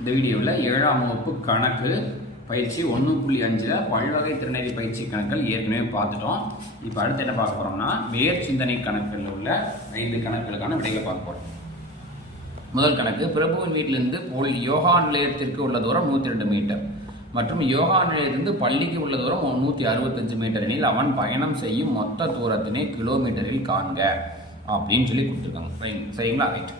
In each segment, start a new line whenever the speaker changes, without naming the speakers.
இந்த வீடியோவில் ஏழாம் வகுப்பு கணக்கு பயிற்சி ஒன்று புள்ளி அஞ்சில் பல்வகை திறனறி பயிற்சி கணக்குகள் ஏற்கனவே பார்த்துட்டோம். இப்போ அடுத்து என்ன பார்க்க போகிறோம்னா வேர் சிந்தனை கணக்கில் உள்ள ஐந்து கணக்குகளுக்கான விடைகளை பார்க்க போகிறோம் முதல் கணக்கு பிரபுவின் வீட்டிலிருந்து போல் யோகா நிலையத்திற்கு உள்ள தூரம் நூற்றி ரெண்டு மீட்டர் மற்றும் யோகா நிலையத்திலிருந்து பள்ளிக்கு உள்ள தூரம் நூற்றி அறுபத்தஞ்சு மீட்டர் எனில் அவன் பயணம் செய்யும் மொத்த தூரத்தினை கிலோமீட்டரில் காண்க அப்படின்னு சொல்லி கொடுத்துருக்காங்க. சரிங்களா? ரைட்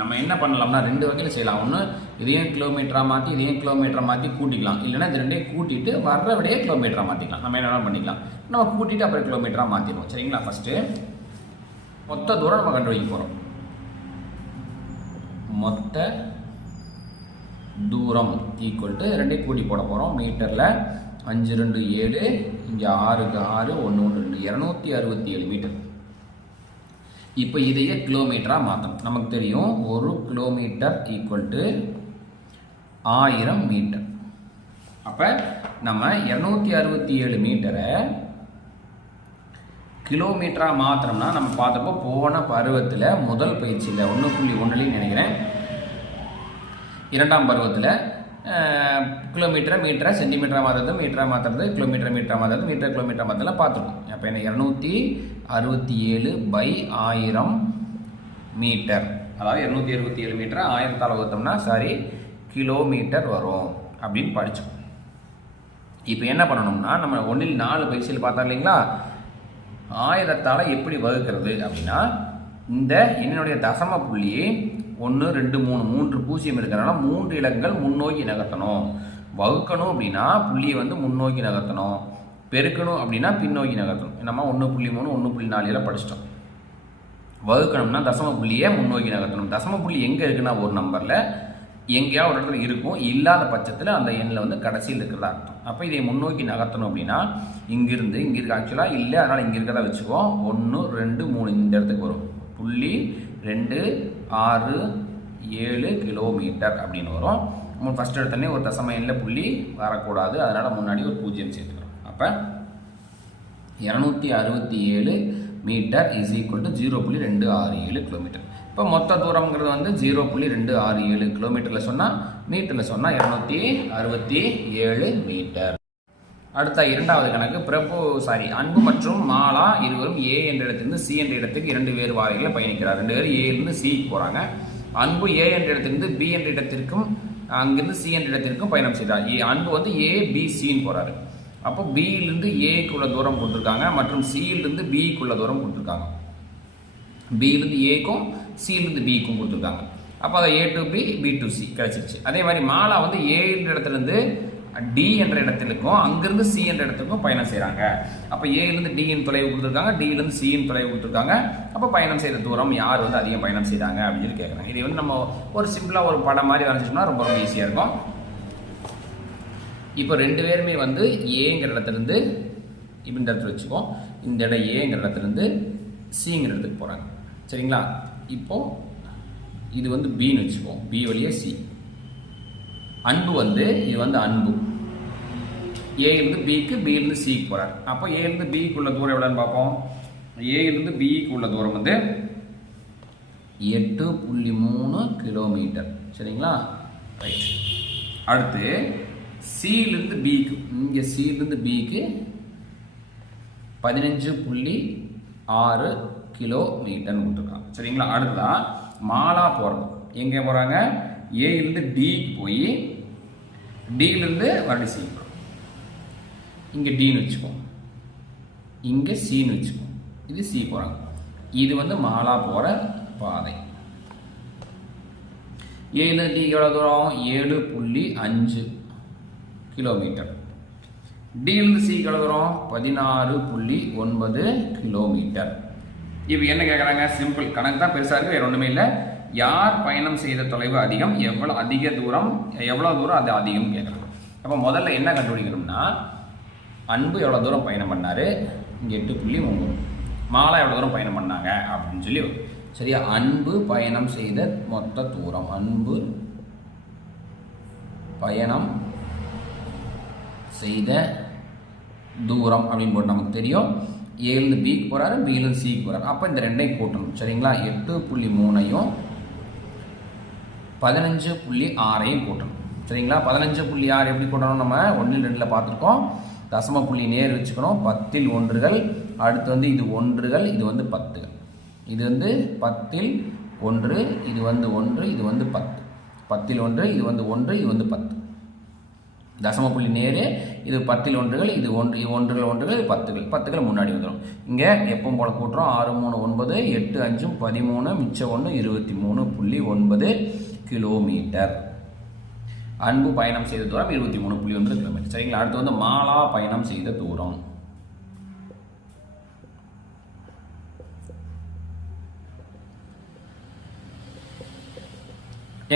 நம்ம என்ன பண்ணலாம்னா ரெண்டு வகையில் செய்யலாம். ஒன்று இதையும் கிலோமீட்டராக மாற்றி இதையும் கிலோமீட்டராக மாற்றி கூட்டிக்கலாம். இல்லைன்னா இது ரெண்டையும் கூட்டிட்டு வர்ற விடையே கிலோமீட்டராக மாற்றிக்கலாம் நம்ம என்ன வேணாலும் பண்ணிக்கலாம். நம்ம கூட்டிட்டு அப்புறம் கிலோமீட்டராக மாற்றிடுவோம் சரிங்களா? ஃபஸ்ட்டு மொத்த தூரம் நம்ம கண்டுபிடிக்க போகிறோம் மொத்த தூரம் ஈக்குவல் டு ரெண்டையும் கூட்டி போட போகிறோம் மீட்டரில் அஞ்சு ரெண்டு ஏழு இங்கே ஆறுக்கு ஆறு ஒன்று ஒன்று ரெண்டு இரநூத்தி அறுபத்தி ஏழு மீட்டர் இப்போ இதையே கிலோமீட்டராக மாற்றணும் நமக்கு தெரியும் ஒரு கிலோமீட்டர் ஈக்குவல் டு ஆயிரம் மீட்டர் அப்போ நம்ம இரநூத்தி அறுபத்தி ஏழு மீட்டரை கிலோமீட்டராக மாத்திரம்னா நம்ம பார்த்தப்போ போன பருவத்தில் முதல் பயிற்சியில் ஒன்று புள்ளி ஒன்றுலேயும் நினைக்கிறேன் இரண்டாம் பருவத்தில் கிலோமீட்டரை மீட்டரை சென்டிமீட்டராக மாற்றுறது மீட்டராக மாற்றுறது கிலோமீட்டர் மீட்டராக மாற்றுறது மீட்டர் கிலோமீட்டர் மாற்றலாம் பார்த்துருக்கோம். அப்போ என்ன இரநூத்தி அறுபத்தி ஏழு பை ஆயிரம் மீட்டர் அதாவது இரநூத்தி அறுபத்தி ஏழு மீட்டர் ஆயிரத்தால் வகுத்தோம்னா சாரி கிலோமீட்டர் வரும் அப்படின்னு படித்தோம் இப்போ என்ன பண்ணணும்னா நம்ம ஒன்றில் நாலு பயிற்சியில் பார்த்தா இல்லைங்களா? ஆயிரத்தால் எப்படி வகுக்கிறது அப்படின்னா இந்த என்னுடைய தசம புள்ளியை ஒன்று ரெண்டு மூணு மூன்று பூஜ்ஜியம் இருக்கிறனால மூன்று இலக்கங்கள் முன்னோக்கி நகர்த்தணும். வகுக்கணும் அப்படின்னா புள்ளியை வந்து முன்னோக்கி நகர்த்தணும். பெருக்கணும் அப்படின்னா பின்னோக்கி நகர்த்தணும். நம்ம ஒன்று புள்ளி மூணு ஒன்று புள்ளி நாலு எல்லாம் படிச்சிட்டோம். வகுக்கணும்னா தசம புள்ளியை முன்னோக்கி நகர்த்தணும். தசம புள்ளி எங்கே இருக்குன்னா ஒரு நம்பரில் எங்கேயாவது ஒரு இடத்துல இருக்கும். இல்லாத பட்சத்தில் அந்த எண்ணில் வந்து கடைசியில் இருக்கிறதா அர்த்தம். அப்போ இதை முன்னோக்கி நகர்த்தணும் அப்படின்னா இங்கிருந்து இங்கே இருக்க ஆக்சுவலாக இல்லை அதனால் இங்கே இருக்கிறதா வச்சுக்குவோம் ஒன்று ரெண்டு மூணு இந்த இடத்துக்கு வரும். புள்ளி ரெண்டு ஆறு ஏழு கிலோமீட்டர் அப்படின்னு வரும். நம்ம ஃபஸ்ட் எடுத்தோடனே ஒரு தசம எண்ணில் புள்ளி வரக்கூடாது. அதனால் முன்னாடி ஒரு பூஜ்ஜியம் சேர்த்துக்கிறோம் அப்போ இரநூத்தி அறுபத்தி ஏழு metre is equal to zero புள்ளி ரெண்டு ஆறு ஏழு கிலோமீட்டர் இப்போ மொத்த தூரம்ங்கிறது வந்து ஜீரோ புள்ளி ரெண்டு ஆறு ஏழு கிலோமீட்டரில் சொன்னால் மீட்டரில் சொன்னால் இரநூத்தி அறுபத்தி ஏழு மீட்டர் அடுத்த இரண்டாவது கணக்கு பிரபு சாரி அன்பு மற்றும் மாலா இருவரும் ஏ என்ற இடத்திலிருந்து சி என்ற இடத்துக்கு இரண்டு வேறு வாரிகளை பயணிக்கிறார். ரெண்டு பேரும் ஏலேருந்து சிக்கு போகிறாங்க அன்பு ஏ என்ற இடத்திலிருந்து பி என்ற இடத்திற்கும் அங்கிருந்து சி என்ற இடத்திற்கும் பயணம் செய்தார். ஏ அன்பு வந்து ஏ பி சின்னு போகிறாரு அப்போ பியிலிருந்து ஏக்குள்ள தூரம் கொடுத்துருக்காங்க மற்றும் சியிலிருந்து பிக்குள்ள தூரம் கொடுத்துருக்காங்க. பியிலிருந்து ஏக்கும் சியிலிருந்து பிக்கும் கொடுத்துருக்காங்க. அப்போ அதை A to B B to C கிடச்சிருச்சு. அதே மாதிரி மாலா வந்து ஏன்ற இடத்துலேருந்து டி என்ற இடத்திற்கும் அங்கிருந்து சி என்ற இடத்துக்கும் பயணம் செய்கிறாங்க அப்போ ஏலேருந்து டியின் தொலைவு கொடுத்துருக்காங்க. டியிலேருந்து சியின் தொலைவு கொடுத்துருக்காங்க. அப்போ பயணம் செய்கிற தூரம் யார் வந்து அதிகம் பயணம் செய்தாங்க அப்படின்னு சொல்லி கேட்குறாங்க இது வந்து நம்ம ஒரு சிம்பிளாக ஒரு படம் மாதிரி வரைஞ்சிட்டோம்னா ரொம்ப ரொம்ப ஈஸியாக இருக்கும். இப்போ ரெண்டு பேருமே வந்து ஏங்கிற இடத்துலேருந்து இப்படின்ற இந்த இடத்துல வச்சுக்கோம் இந்த இடம் ஏங்கிற இடத்துலேருந்து சிங்கிற இடத்துக்கு போகிறாங்க சரிங்களா? இப்போது இது வந்து பின்னு வச்சுக்கோம் பி வழியே சி அன்பு வந்து இது வந்து அன்பு. ஏலேருந்து பிக்கு பியிலேருந்து சிக்கு போகிறார் அப்போ ஏலேருந்து பிக்கு உள்ள தூரம் எவ்வளோன்னு பார்ப்போம். ஏலேருந்து பிக்கு உள்ள தூரம் வந்து எட்டு புள்ளி மூணு கிலோமீட்டர் சரிங்களா? ரைட் அடுத்து சியிலிருந்து பிக்கு இங்கே சியிலிருந்து பிக்கு பதினஞ்சு புள்ளி ஆறு கிலோமீட்டர்னு கொடுத்துருக்கான். சரிங்களா? அடுத்ததான் மாலா போகிறது எங்கே போகிறாங்க ஏயிலிருந்து டிக்கு போய் டியிலிருந்து மறுபடியும் சி இங்கே டின்னு வச்சுக்குவோம் இங்கே சின்னு வச்சுக்குவோம் இது சி போகிறாங்க இது வந்து மாலா போகிற பாதை. ஏழு டி எவ்வளோ தூரம்? ஏழு புள்ளி அஞ்சு கிலோமீட்டர். டியிலிருந்து சி எவ்வளோ தூரம்? பதினாறு புள்ளி ஒன்பது கிலோமீட்டர். இப்போ என்ன கேட்குறாங்க சிம்பிள் கணக்கு தான் பெருசாக இருக்குது வேறு ஒன்றுமே இல்லை. யார் பயணம் செய்த தொலைவு அதிகம்? எவ்வளோ அதிக தூரம்? எவ்வளோ தூரம் அது அதிகம் கேட்குறாங்க அப்போ முதல்ல என்ன கண்டுபிடிக்கணும்னா அன்பு எவ்வளோ தூரம் பயணம் பண்ணார்? எட்டு புள்ளி மூணு மாலா எவ்வளோ தூரம் பயணம் பண்ணாங்க? அப்படின்னு சொல்லி சரியா அன்பு பயணம் செய்த மொத்த தூரம். அன்பு பயணம் செய்த தூரம் அப்படின்னு போட்டு நமக்கு தெரியும். ஏழுந்து பிக்கு போகிறாரு பியிலேருந்து சிக்கு போகிறாரு அப்போ இந்த ரெண்டையும் கூட்டணும். சரிங்களா? எட்டு புள்ளி மூணையும் பதினஞ்சு புள்ளி ஆறையும் கூட்டணும். சரிங்களா? பதினஞ்சு புள்ளி ஆறு எப்படி கூட்டணும் நம்ம? ஒன்றில் ரெண்டில் பார்த்துருக்கோம். தசம புள்ளி நேர் வச்சுக்கணும். பத்தில் ஒன்றுகள் அடுத்து வந்து இது ஒன்றுகள் இது வந்து பத்துகள். இது வந்து பத்தில் ஒன்று இது வந்து ஒன்று இது வந்து பத்து. பத்தில் ஒன்று இது வந்து ஒன்று இது வந்து பத்து. தசம புள்ளி நேரு இது பத்தில் ஒன்றுகள் இது ஒன்று இது ஒன்றுகள் ஒன்றுகள் பத்துகள். பத்துகள் முன்னாடி வந்துடும் இங்கே எப்பவும் போல கூட்டுறோம். ஆறு மூணு ஒன்பது எட்டு அஞ்சும் பதிமூணு மிச்சம் ஒன்று இருபத்தி மூணு புள்ளி ஒன்பது கிலோமீட்டர். அன்பு பயணம் செய்த தூரம் இருபத்தி மூணு புள்ளி ஒன்பது கிலோமீட்டர் சரிங்களா? அடுத்து வந்து மாலா பயணம் செய்த தூரம்.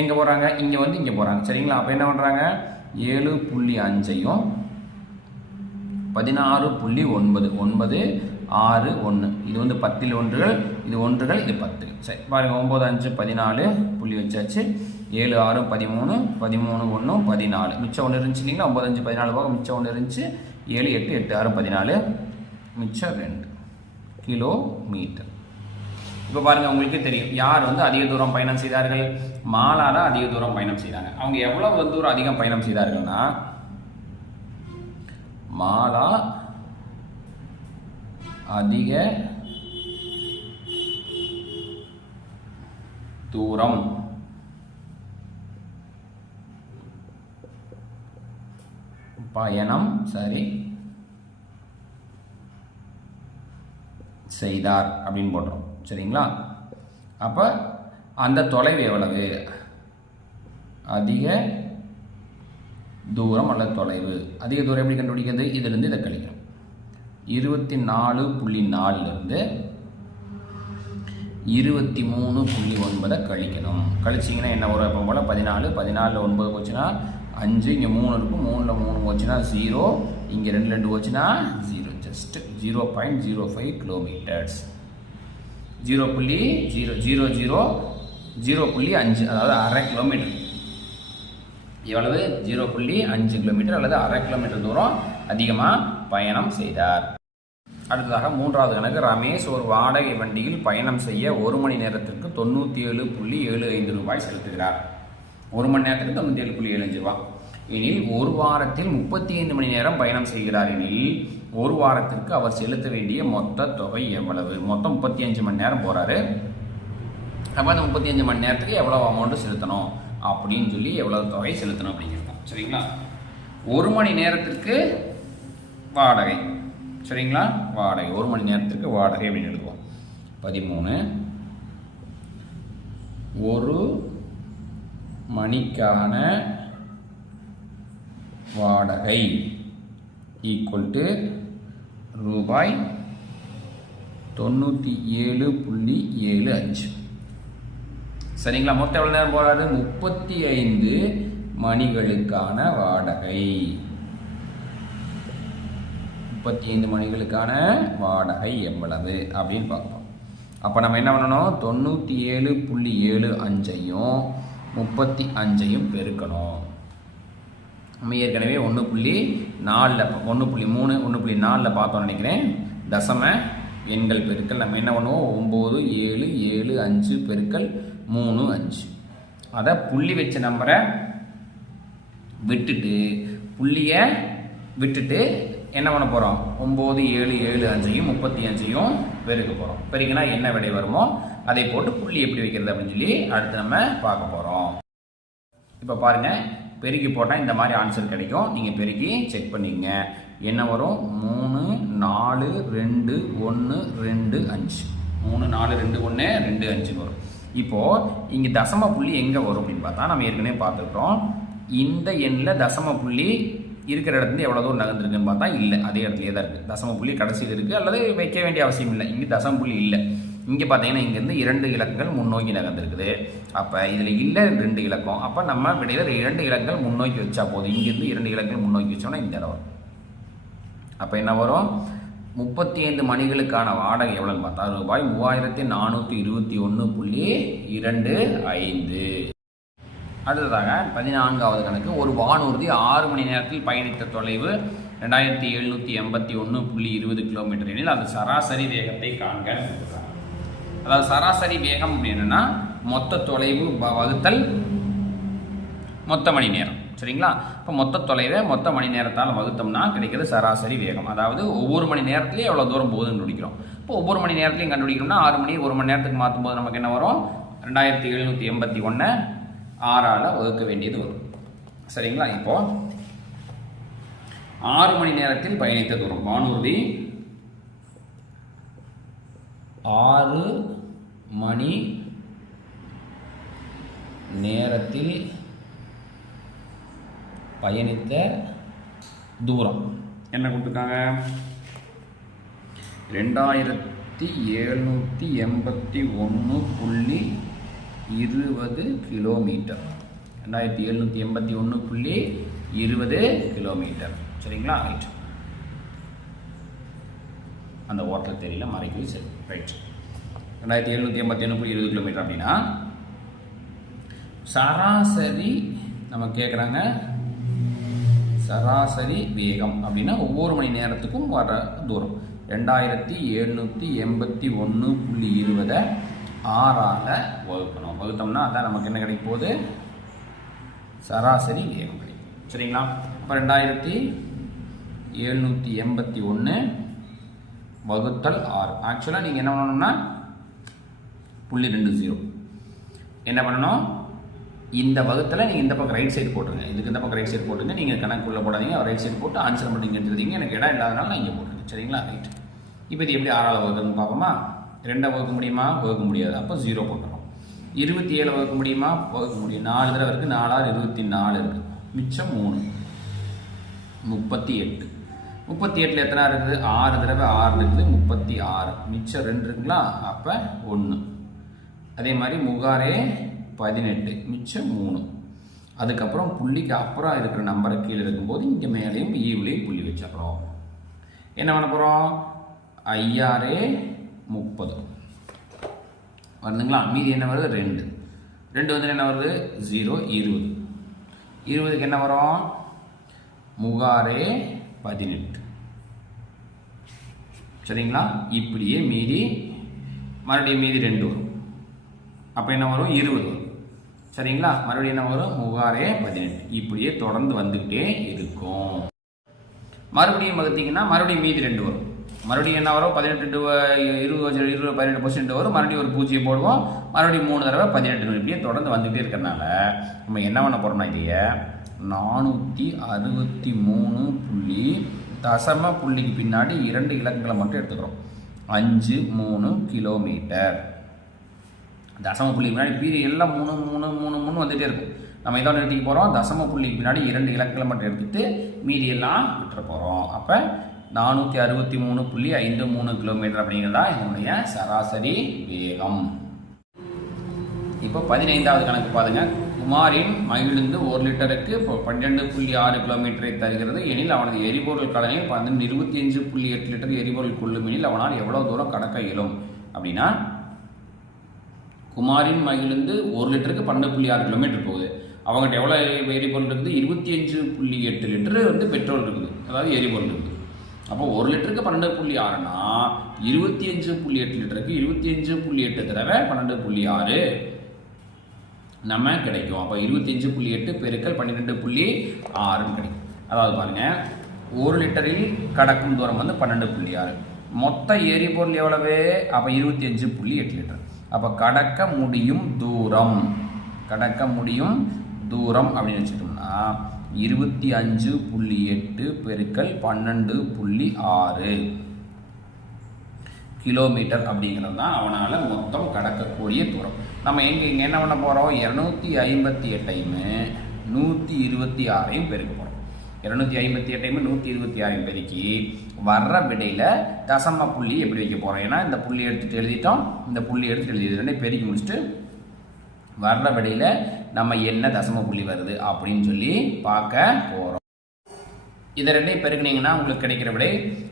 எங்கே போகிறாங்க இங்கே வந்து இங்கே போகிறாங்க சரிங்களா? அப்போ என்ன பண்ணுறாங்க ஏழு புள்ளி அஞ்சையும் பதினாறு புள்ளி ஒன்பது. ஒன்பது ஆறு ஒன்று இது வந்து பத்தில் ஒன்றுகள் இது ஒன்றுகள் இது பத்து சரி பாருங்கள் ஒம்பது அஞ்சு பதினாலு புள்ளி வச்சாச்சு. ஏழு ஆறு பதிமூணு பதிமூணு ஒன்று பதினாலு. மிச்சம் ஒன்று இருந்துச்சு இல்லைங்களா? ஒம்பது அஞ்சு பதினாலு போக மிச்சம் ஒன்று இருந்துச்சு. ஏழு எட்டு எட்டு ஆறு பதினாலு. மிச்சம் ரெண்டு. Kilometre. இப்போ பாருங்கள் உங்களுக்கே தெரியும். யார் வந்து அதிக தூரம் பயணம் செய்தார்கள்? மாலா தான் அதிக தூரம் பயணம் செய்தாங்க. அவங்க எவ்வளோ தூரம் அதிகம் பயணம் செய்தார்கள்னா மாலா அதிக தூரம். பயணம் சரி. செய்தார் அப்படின்னு போடுறோம் சரிங்களா? அப்போ அந்த தொலைவு எவ்வளவு? அதிக தூரம் அல்லது தொலைவு. அதிக தூரம் எப்படி கண்டுபிடிக்கிறது? இதிலிருந்து இதை கழிக்கிறோம் இருபத்தி நாலு புள்ளி நாலுலேருந்து இருபத்தி மூணு புள்ளி ஒன்பதை கழிக்கணும். கழிச்சிங்கன்னா என்ன வரும் எப்போ போல்? பதினாலு பதினாலில் ஒன்பது போச்சுன்னா அஞ்சு இங்கே மூணு இருக்கும் மூணில் மூணு போச்சுன்னா ஜீரோ இங்கே ரெண்டு ரெண்டு போச்சுன்னா zero just zero point zero five kilometres zero புள்ளி ஜீரோ ஜீரோ ஜீரோ ஜீரோ புள்ளி அஞ்சு அதாவது அரை கிலோமீட்டர் எவ்வளவு? ஜீரோ புள்ளி அஞ்சு கிலோமீட்டர் அல்லது அரை கிலோமீட்டர் தூரம் அதிகமாக பயணம் செய்தார். அடுத்ததாக மூன்றாவது கணக்கு ரமேஷ் ஒரு வாடகை வண்டியில் பயணம் செய்ய ஒரு மணி நேரத்திற்கு தொண்ணூற்றி ஏழு புள்ளி ஏழு ஐந்து ரூபாய் செலுத்துகிறார். ஒரு மணி நேரத்துக்கு தொண்ணூற்றி ஏழு புள்ளி ஏழு அஞ்சு எனில் ஒரு வாரத்தில் முப்பத்தி ஐந்து மணி நேரம் பயணம் செய்கிறார். எனில் ஒரு வாரத்திற்கு அவர் செலுத்த வேண்டிய மொத்த தொகை எவ்வளவு? மொத்தம் முப்பத்தி அஞ்சு மணி நேரம் போகிறாரு அப்போ அந்த முப்பத்தி அஞ்சு மணி நேரத்துக்கு எவ்வளோ அமௌண்ட்டு செலுத்தணும்? அப்படின்னு சொல்லி எவ்வளோ தொகை செலுத்தணும் அப்படிங்கிறது சரிங்களா? ஒரு மணி நேரத்திற்கு வாடகை. சரிங்களா? வாடகை. ஒரு மணி நேரத்திற்கு வாடகை அப்படின்னு எழுதுவோம். பதிமூணு. ஒரு மணிக்கான வாடகை ஈக்குவல் டு ரூபாய் தொண்ணூற்றி ஏழு புள்ளி ஏழு அஞ்சு. சரிங்களா? மொத்தம் எவ்வளோ நேரம் போகிறாரு முப்பத்தி ஐந்து மணிகளுக்கான வாடகை. முப்பத்தி ஐந்து மணிகளுக்கான வாடகை எவ்வளவு? அப்படின்னு பார்ப்போம் அப்போ நம்ம என்ன பண்ணணும்? தொண்ணூற்றி ஏழு புள்ளி ஏழு அஞ்சையும் முப்பத்தி அஞ்சையும் பெருக்கணும். நம்ம ஏற்கனவே ஒன்று புள்ளி நாலில் ஒன்று புள்ளி மூணு ஒன்று புள்ளி நாலில் பார்த்தோம்னு நினைக்கிறேன். தசம எண்கள் பெருக்கல். நம்ம என்ன பண்ணுவோம்? ஒம்பது ஏழு ஏழு அஞ்சு பெருக்கல் மூணு அஞ்சு. அதை புள்ளி வச்ச நம்பரை விட்டுட்டு புள்ளியை விட்டுட்டு என்ன பண்ண போகிறோம் ஒம்பது ஏழு ஏழு அஞ்சையும் முப்பத்தி அஞ்சையும் பெருக்க போகிறோம் பெருக்கினா என்ன விடை வருமோ அதை போட்டு புள்ளி எப்படி வைக்கிறது அப்படின்னு சொல்லி அடுத்து நம்ம பார்க்க போகிறோம் இப்போ பாருங்கள் பெருக்கி போட்டால் இந்த மாதிரி ஆன்சர் கிடைக்கும். நீங்கள் பெருக்கி செக் பண்ணிக்கங்க. என்ன வரும்? மூணு நாலு ரெண்டு ஒன்று ரெண்டு அஞ்சு. மூணு நாலு ரெண்டு ஒன்று ரெண்டு அஞ்சு வரும். இப்போது இங்கே தசம புள்ளி எங்கே வரும் அப்படின்னு பார்த்தா நம்ம ஏற்கனவே பார்த்துருக்கோம் இந்த எண்ணில் தசம புள்ளி இருக்கிற இடத்துல எவ்வளோ தூரம் நகர்ந்துருக்குன்னு பார்த்தா இல்லை. அதே இடத்துலயே தான் இருக்குது தசம புள்ளி கடைசியில் இருக்குது அல்லது வைக்க வேண்டிய அவசியம் இல்லை. இங்கே தசம புள்ளி இல்லை. இங்கே பார்த்தீங்கன்னா இங்கேருந்து இரண்டு இலக்கங்கள் முன்னோக்கி நகர்ந்துருக்குது. அப்போ இதில் இல்லை ரெண்டு இலக்கம். அப்போ நம்ம விடையில் இரண்டு இலக்கங்கள் முன்னோக்கி வச்சா போதும். இங்கேருந்து இரண்டு இலக்கங்கள் முன்னோக்கி வச்சோம்னா இந்த இடம் வரும். அப்போ என்ன வரும்? முப்பத்தி ஐந்து மணிகளுக்கான வாடகை எவ்வளோன்னு பார்த்தா ரூபாய் மூவாயிரத்தி நானூற்றி இருபத்தி ஒன்று புள்ளி இரண்டு ஐந்து. அடுத்ததாக பதினான்காவது கணக்கு. ஒரு வானூர்தி ஆறு மணி நேரத்தில் பயணித்த தொலைவு ரெண்டாயிரத்தி எழுநூற்றி எண்பத்தி ஒன்று புள்ளி இருபது கிலோமீட்டர் எனில் அது சராசரி வேகத்தை காண்க அதாவது சராசரி வேகம் அப்படின்னா மொத்த தொலைவு ப- வகுத்தல் மொத்த மணி நேரம். சரிங்களா? இப்போ மொத்த தொலைவை மொத்த மணி நேரத்தால் வகுத்தோம்னா கிடைக்கிறது சராசரி வேகம். அதாவது ஒவ்வொரு மணி நேரத்துலேயும் எவ்வளோ தூரம் போகுதுன்னு கண்டுபிடிக்கிறோம். இப்போ ஒவ்வொரு மணி நேரத்துலையும் கண்டுபிடிக்கணும்னா ஆறு மணி ஒரு மணி நேரத்துக்கு மாற்றும் போது நமக்கு என்ன வரும்? ரெண்டாயிரத்தி எழுநூற்றி எண்பத்தி ஒன்று ஆறால் வகுக்க வேண்டியது வரும். சரிங்களா? இப்போ ஆறு மணி நேரத்தில் பயணித்த தூரம். வானூர்தி ஆறு மணி நேரத்தில் பயணித்த தூரம். என்ன கொடுத்துருக்காங்க? ரெண்டாயிரத்தி எழுநூற்றி எண்பத்தி ஒன்று புள்ளி இருபது கிலோமீட்டர் ரெண்டாயிரத்தி எழுநூற்றி எண்பத்தி ஒன்று புள்ளி இருபது கிலோமீட்டர் சரிங்களா? ரைட் அந்த ஓட்டல் தெரியல மறைக்கவே சரி. ரைட் ரெண்டாயிரத்தி எழுநூற்றி எண்பத்தி ஒன்று புள்ளி இருபது கிலோமீட்டர் அப்படின்னா சராசரி நம்ம கேட்குறாங்க சராசரி வேகம் அப்படின்னா ஒவ்வொரு மணி நேரத்துக்கும் வர தூரம். ரெண்டாயிரத்தி எழுநூற்றி எண்பத்தி ஒன்று புள்ளி இருபதை ஆறால் வகுக்கணும். வகுத்தோம்னா அதான் நமக்கு என்ன கிடைக்கும் போகுது? சராசரி வேகம் கிடைக்கும். சரிங்களா? இப்போ ரெண்டாயிரத்தி எழுநூற்றி எண்பத்தி ஒன்று வகுத்தல் ஆறு ஆக்சுவலாக நீங்கள் என்ன பண்ணணும்னா புள்ளி ரெண்டு ஜீரோ என்ன பண்ணணும்? இந்த வகுத்தில் நீங்கள் இந்த பக்கம் ரைட் சைடு போட்டுருங்க. இதுக்கு இந்த பக்கம் ரைட் சைடு போட்டுருங்க நீங்கள் கணக்குள்ளே போடாதீங்க. ரைட் சைடு போட்டு ஆன்சர் மட்டும் நீங்கள் எடுத்துருந்தீங்க எனக்கு இடம் இல்லாதனால நான் இங்கே போட்டுருங்க. சரிங்களா? ரைட் இப்போ இது எப்படி ஆறாவது வகுக்கணும்னு பார்ப்போமா? ரெண்டை வகுக்க முடியுமா? வகுக்க முடியாது. அப்போ ஜீரோ போட்டுறோம் இருபத்தி ஏழு வகுக்க முடியுமா? வகுக்க முடியும் நாலு தடவை இருக்குது நாலாறு இருபத்தி நாலு இருக்குது மிச்சம் மூணு. முப்பத்தி எட்டு முப்பத்தி எட்டில் எத்தனை இருக்குது? ஆறு தடவை ஆறு இருக்குது. முப்பத்தி ஆறு மிச்சம் ரெண்டு இருக்குங்களா? அப்போ ஒன்று அதே மாதிரி முகாரே பதினெட்டு. மிச்சம் மூணு. அதுக்கப்புறம் புள்ளிக்கு அப்புறம் இருக்கிற நம்பரை கீழே இருக்கும்போது இங்கே மேலேயும் ஈவிலையும் புள்ளி வச்சிடுறோம் என்ன பண்ண போகிறோம் ஐயாரே முப்பது. வருதுங்களா? மீதி என்ன வருது? ரெண்டு. ரெண்டு வந்து என்ன வருது? ஜீரோ இருபது. இருபதுக்கு என்ன வரும்? முகாரே பதினெட்டு. சரிங்களா? இப்படியே மீதி மறுபடியும் மீதி ரெண்டு வரும். அப்போ என்ன வரும்? இருபது வரும். சரிங்களா? மறுபடியும் என்ன வரும்? முகாரே பதினெட்டு. இப்படியே தொடர்ந்து வந்துக்கிட்டே இருக்கும். மறுபடியும் பார்த்தீங்கன்னா மறுபடியும் மீதி ரெண்டு வரும். மறுபடியும் என்ன வரும்? பதினெட்டு இருபது இருபது பதினெட்டு பர்சன்ட் வரும். மறுபடியும் ஒரு பூஜ்ஜியம் போடுவோம். மறுபடியும் மூணு தடவை பதினெட்டு இப்படியே தொடர்ந்து வந்துகிட்டே இருக்கிறனால நம்ம என்ன பண்ண போகிறோம்னா இதைய? நானூற்றி அறுபத்தி மூணு புள்ளி தசம புள்ளிக்கு பின்னாடி இரண்டு இலக்கங்களை மட்டும் எடுத்துக்கிறோம். அஞ்சு மூணு கிலோமீட்டர். தசம புள்ளிக்கு முன்னாடி பீரியட் எல்லாம் மூணு மூணு மூணு மூணு வந்துகிட்டே இருக்கும். நம்ம இதோட நிறுத்திக்க போகிறோம் தசம புள்ளிக்கு பின்னாடி இரண்டு இலக்கங்களை மட்டும் எடுத்துகிட்டு மீதி எல்லாம் விட்டுற போகிறோம் அப்போ நானூற்றி அறுபத்தி மூணு புள்ளி ஐந்து மூணு கிலோமீட்டர் அப்படிங்கிறதா இதனுடைய சராசரி வேகம். இப்போ பதினைந்தாவது கணக்கு பாருங்க. குமாரின் மகிழ்ந்து ஒரு லிட்டருக்கு இப்போ பன்னெண்டு புள்ளி ஆறு கிலோமீட்டரை தருகிறது. எனில் அவனது எரிபொருள் கடனில் பன்னெண்டு இருபத்தி அஞ்சு புள்ளி எட்டு லிட்டர் எரிபொருள் கொள்ளும் எனில் அவனால் எவ்வளோ தூரம் கடக்க இயலும்? அப்படின்னா குமாரின் மகிழ்ந்து ஒரு லிட்டருக்கு பன்னெண்டு புள்ளி ஆறு கிலோமீட்டர் போகுது. அவங்ககிட்ட எவ்வளோ எரிபொருள் இருக்குது? இருபத்தி அஞ்சு புள்ளி எட்டு லிட்டரு வந்து பெட்ரோல் இருக்குது. அதாவது எரிபொருள் இருக்குது. அப்போ ஒரு லிட்டருக்கு பன்னெண்டு புள்ளி ஆறுனா இருபத்தி அஞ்சு புள்ளி எட்டு லிட்டருக்கு இருபத்தி அஞ்சு புள்ளி எட்டு தடவை பன்னெண்டு புள்ளி ஆறு நம்ம கிடைக்கும். அப்போ இருபத்தஞ்சு புள்ளி எட்டு பெருக்கல் பன்னிரெண்டு புள்ளி ஆறுன்னு கிடைக்கும். அதாவது பாருங்கள் ஒரு லிட்டரில் கடக்கும் தூரம் வந்து பன்னெண்டு புள்ளி ஆறு. மொத்த எரிபொருள் எவ்வளவு? அப்போ இருபத்தி அஞ்சு புள்ளி எட்டு லிட்டர். அப்போ கடக்க முடியும் தூரம். கடக்க முடியும் தூரம் அப்படின்னு வச்சுட்டோம்னா இருபத்தி அஞ்சு புள்ளி எட்டு பெருக்கல் பன்னெண்டு புள்ளி ஆறு. கிலோமீட்டர் அப்படிங்கிறது தான் அவனால் மொத்தம் கடக்கக்கூடிய தூரம். நம்ம எங்கே இங்கே என்ன பண்ண போகிறோம் இரநூத்தி ஐம்பத்தி எட்டையுமே நூற்றி இருபத்தி ஆறையும் பெருக்க போகிறோம் இரநூத்தி ஐம்பத்தி எட்டையும் நூற்றி இருபத்தி ஆறையும் பெருக்கி வர்ற விடையில் தசம புள்ளி எப்படி வைக்க போகிறோம் ஏன்னா இந்த புள்ளி எடுத்துகிட்டு எழுதிட்டோம். இந்த புள்ளி எடுத்துகிட்டு எழுதி ரெண்டையும் பெருக்கி முடிச்சுட்டு வர்ற வழியில் நம்ம என்ன தசம புள்ளி வருது அப்படின்னு சொல்லி பார்க்க போகிறோம் இதை ரெண்டையும் பெருக்குனீங்கன்னா உங்களுக்கு கிடைக்கிற விடை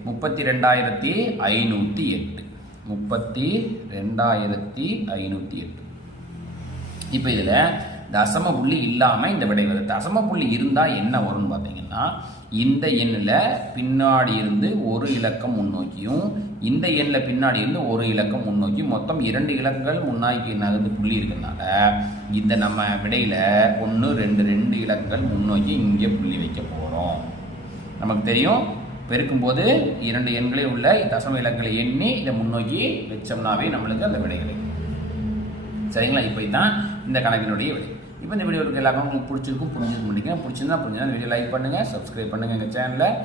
முப்பத்தி ரெண்டாயிரத்தி ஐநூற்றி எட்டு. முப்பத்தி ரெண்டாயிரத்தி ஐநூற்றி எட்டு. இப்போ இதில் தசம புள்ளி இல்லாமல் இந்த விடை வருது. தசம புள்ளி இருந்தால் என்ன வரும்னு பார்த்தீங்கன்னா இந்த எண்ணில் பின்னாடி இருந்து ஒரு இலக்கம் முன்னோக்கியும் இந்த எண்ணில் பின்னாடி இருந்து ஒரு இலக்கம் முன்னோக்கி மொத்தம் இரண்டு இலக்கங்கள் முன்னாக்கி நகர்ந்து புள்ளி இருக்கிறதுனால இந்த நம்ம விடையில் ஒன்று ரெண்டு ரெண்டு இலக்கங்கள் முன்னோக்கி இங்கே புள்ளி வைக்க போகிறோம் நமக்கு தெரியும் பெருக்கும்போது இரண்டு எண்களில் உள்ள தசம இலக்கங்களை எண்ணி இதை முன்னோக்கி வச்சோம்னாவே நம்மளுக்கு அந்த விடை கிடைக்கும். சரிங்களா? இப்போ தான் இந்த கணக்கினுடைய விடை. இப்போ இந்த வீடியோ இருக்க எல்லாருக்கும் உங்களுக்கு பிடிச்சிருக்கும் புரிஞ்சுக்க முடியுங்க பிடிச்சிருந்தா புரிஞ்சுன்னா வீடியோ லைக் பண்ணுங்கள் சப்ஸ்கிரைப் பண்ணுங்கள் எங்கள் சேனலில்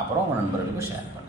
அப்புறம் உங்கள் நண்பர்களுக்கு ஷேர் பண்ணுங்கள்